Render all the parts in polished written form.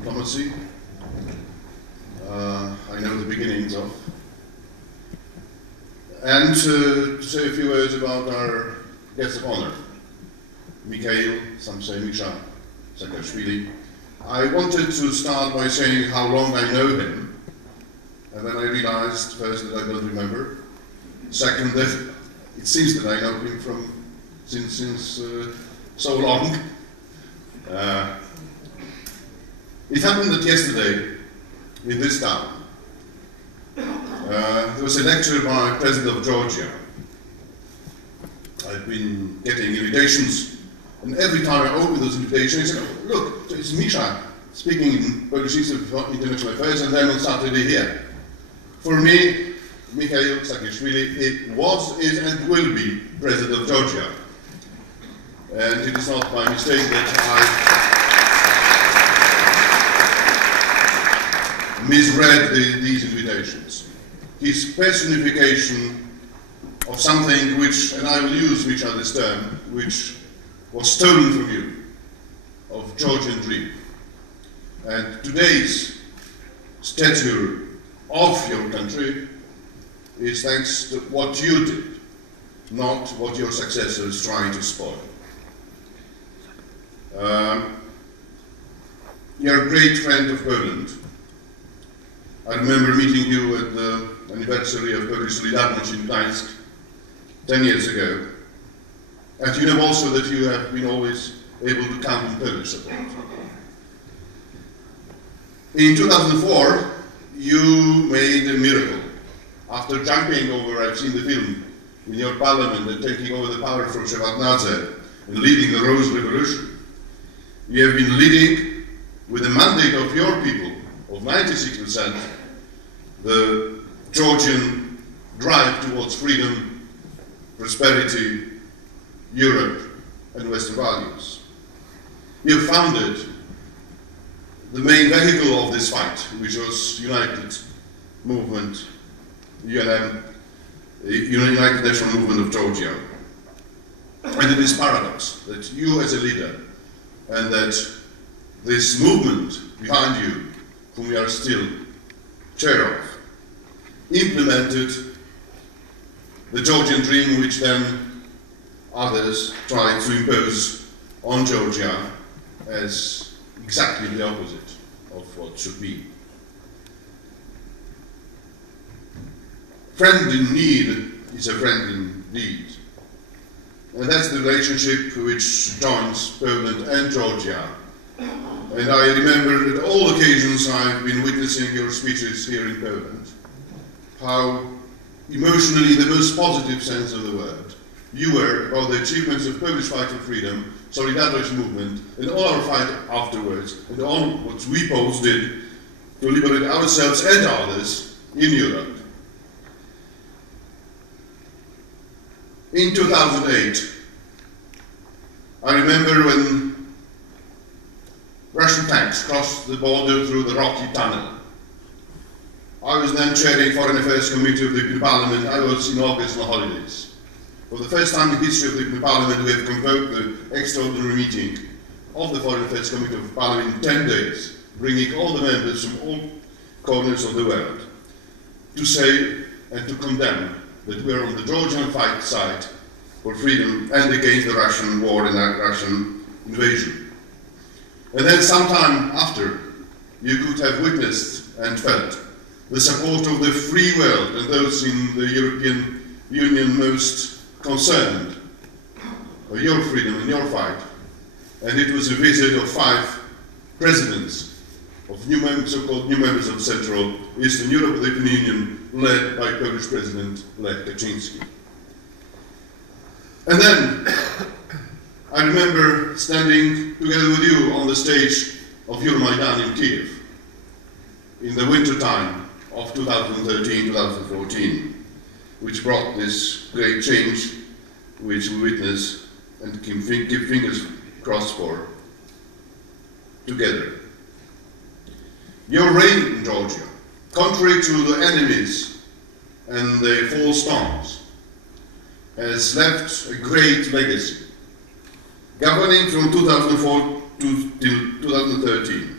diplomacy. I know the beginnings of. And to say a few words about our guest of honor, Mikheil, some say Mikheil Saakashvili. I wanted to start by saying how long I know him, and then I realized first that I don't remember. Second, that it seems that I know him since so long. It happened that yesterday, in this town, there was a lecture by the President of Georgia. I've been getting invitations, and every time I open those invitations, I say, oh, look, it's Misha speaking in Polish Institute of International Affairs, and then on Saturday here. For me, Mikheil Saakashvili, it was, is, and will be President of Georgia. And it is not by mistake that I misread these invitations. His personification of something which, and I will use this term, which was stolen from you, of Georgian dream. And today's stature of your country is thanks to what you did, not what your successors tried to spoil. You're a great friend of Poland. I remember meeting you at the anniversary of Polish Solidarność in Gdańsk 10 years ago. And you know also that you have been always able to count on Polish support. In 2004, you made a miracle. After jumping over, I've seen the film, in your parliament and taking over the power from Shevardnadze and leading the Rose Revolution, you have been leading, with the mandate of your people, of 96%, the Georgian drive towards freedom, prosperity, Europe, and Western values. You have founded the main vehicle of this fight, which was United Movement, UNM, United National Movement of Georgia. And it is paradox that you as a leader, and that this movement behind you, whom you are still chair of, implemented the Georgian dream which then others tried to impose on Georgia as exactly the opposite of what should be. Friend in need is a friend indeed. And that's the relationship which joins Poland and Georgia. And I remember at all occasions I've been witnessing your speeches here in Poland, how emotionally, in the most positive sense of the word, you were about the achievements of Polish fight for freedom, Solidarność movement, and all our fight afterwards, and all what we Poles did to liberate ourselves and others in Europe. In 2008, I remember when Russian tanks crossed the border through the rocky tunnel. I was then chairing Foreign Affairs Committee of the European Parliament. I was in August on holidays. For the first time in the history of the European Parliament, we have convoked the extraordinary meeting of the Foreign Affairs Committee of the Parliament in 10 days, bringing all the members from all corners of the world to say and to condemn that we are on the Georgian fight side for freedom and against the Russian war and the Russian invasion. And then sometime after, you could have witnessed and felt the support of the free world and those in the European Union most concerned for your freedom and your fight. And it was a visit of 5 presidents of so-called new members of Central Eastern Europe of the European Union, led by Polish President Lech Kaczynski. And then I remember standing together with you on the stage of Euromaidan in Kiev in the winter time of 2013-2014, which brought this great change which we witness and keep fingers crossed for together. Your reign in Georgia, contrary to the enemies and the false storms, has left a great legacy. Governing from 2004 to 2013,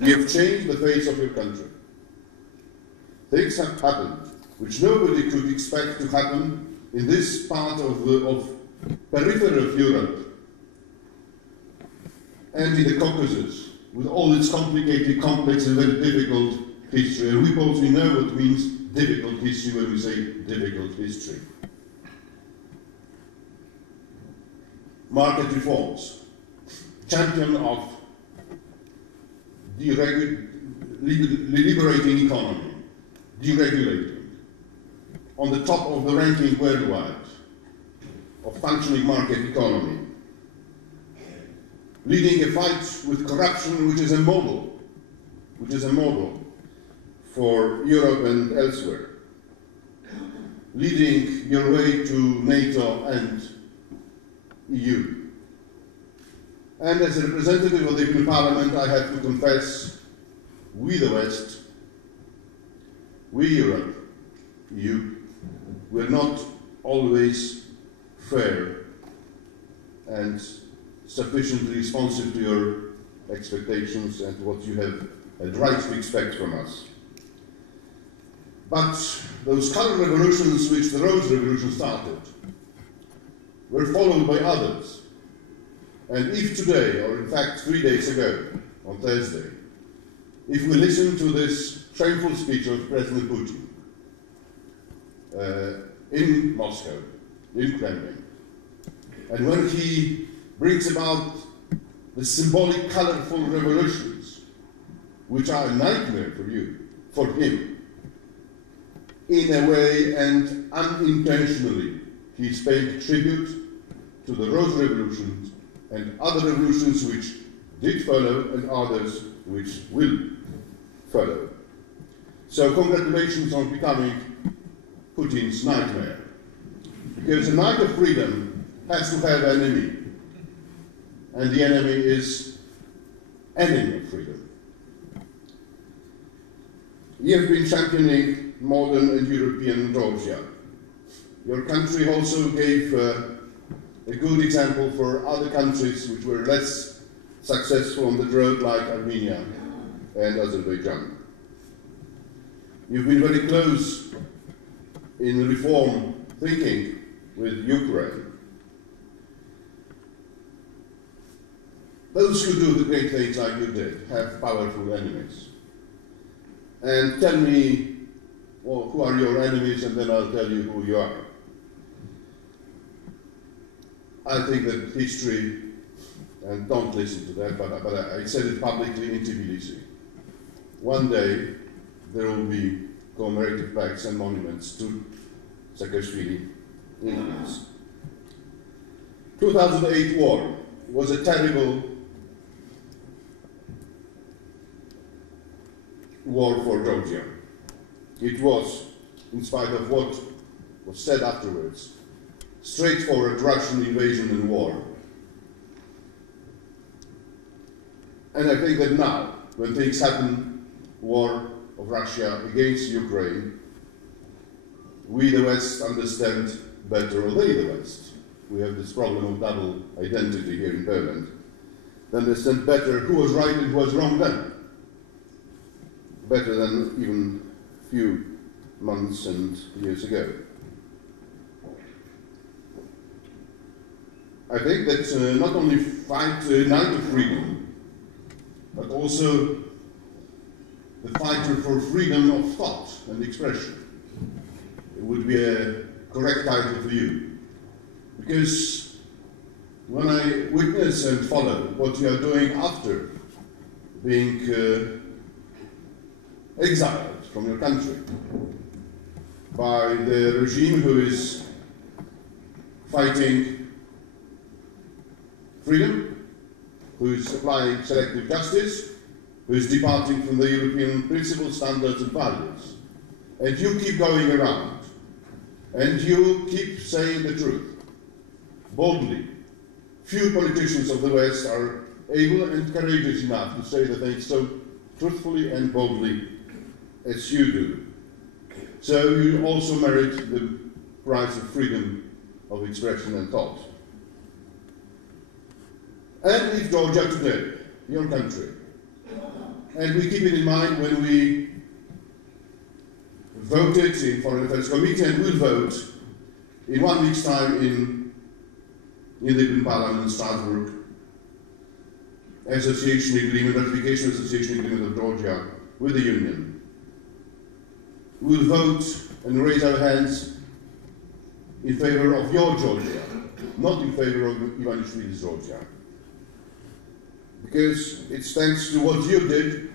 We have changed the face of your country. Things have happened which nobody could expect to happen in this part of periphery of Europe and in the Caucasus, with all its complicated, complex and very difficult history. And we both know what means difficult history when we say difficult history. Market reforms, champion of liberating economy, deregulating, on the top of the ranking worldwide of functioning market economy, leading a fight with corruption which is a model for Europe and elsewhere, leading your way to NATO and EU. And as a representative of the European Parliament, I have to confess, we the West, we Europe, EU, we're not always fair and sufficiently responsive to your expectations and what you have a right to expect from us. But those color revolutions which the Rose Revolution started were followed by others. And if today, or in fact 3 days ago, on Thursday, if we listen to this shameful speech of President Putin in Moscow, in Kremlin, and when he brings about the symbolic, colorful revolutions, which are a nightmare for him, in a way and unintentionally, he's paying tribute to the Rose Revolutions and other revolutions which did follow and others which will follow. So congratulations on becoming Putin's nightmare. Because a night of freedom has to have an enemy. And the enemy is enemy of freedom. You have been championing modern and European Georgia. Your country also gave a good example for other countries which were less successful on the road, like Armenia and Azerbaijan. You've been very close in reform thinking with Ukraine. Those who do the great things like you did have powerful enemies. And tell me, well, who are your enemies, and then I'll tell you who you are. I think that history, and don't listen to that, but I said it publicly in Tbilisi. One day there will be commemorative plaques and monuments to Saakashvili in Greece. 2008 war was a terrible war for Georgia. It was, in spite of what was said afterwards, straightforward Russian invasion and war. And I think that now, when things happen, war of Russia against Ukraine, we the West understand better, or they the West, we have this problem of double identity here in Poland, understand better who was right and who was wrong then, better than even a few months and years ago. I think that not only fight night of freedom, but also the fight for freedom of thought and expression. It would be a correct title for you. Because when I witness and follow what you are doing after being exiled from your country by the regime who is fighting freedom, who is applying selective justice, who is departing from the European principles, standards and values. And you keep going around, and you keep saying the truth, boldly. Few politicians of the West are able and courageous enough to say the things so truthfully and boldly as you do. So you also merit the prize of freedom of expression and thought. And if Georgia today, your country, And we keep it in mind when we voted in Foreign Affairs Committee and will vote in 1 week's time in the European Parliament in Strasbourg, association agreement, ratification association agreement of Georgia with the Union. We will vote and raise our hands in favor of your Georgia, not in favor of Ivanishvili's Georgia. Because it's thanks to what you did,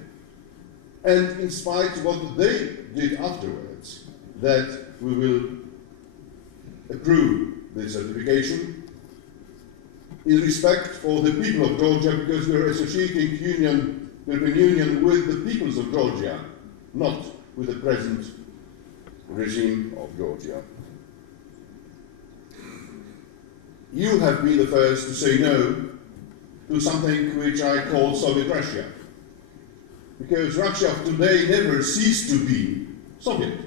and in spite of what they did afterwards, that we will approve this ratification in respect for the people of Georgia, because we are associating European Union with the peoples of Georgia, not with the present regime of Georgia. You have been the first to say no to something which I call Soviet Russia, because Russia of today never ceased to be Soviet.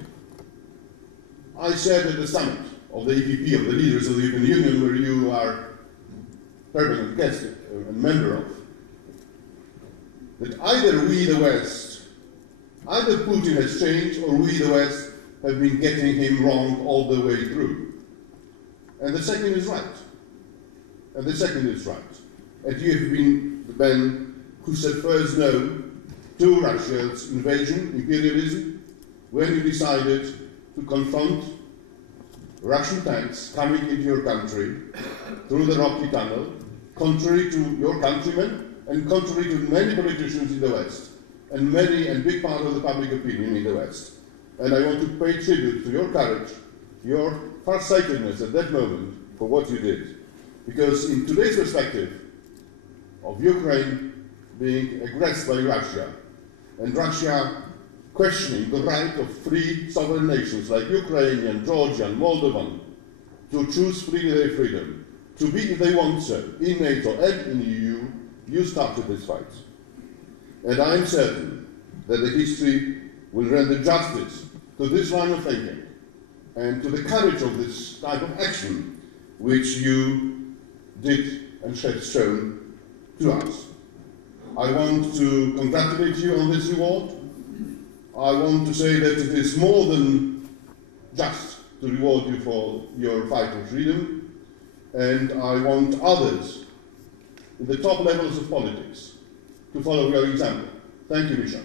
I said at the summit of the EPP, of the leaders of the European Union, where you are permanent guest and member of, that either we, the West, either Putin has changed, or we, the West, have been getting him wrong all the way through. And the second is right. And the second is right. And you have been the man who said first no to Russia's invasion, imperialism, when you decided to confront Russian tanks coming into your country through the Rocky Tunnel, contrary to your countrymen and contrary to many politicians in the West, and many and big part of the public opinion in the West. And I want to pay tribute to your courage, your farsightedness at that moment for what you did. Because in today's perspective of Ukraine being aggressed by Russia, and Russia questioning the right of free sovereign nations like Ukrainian, Georgian, Moldovan to choose freely their freedom, to be, if they want so, in NATO and in the EU, you started this fight. And I am certain that the history will render justice to this line of thinking and to the courage of this type of action which you did and have shown to us. I want to congratulate you on this reward. I want to say that it is more than just to reward you for your fight for freedom, and I want others in the top levels of politics to follow your example. Thank you, Misha.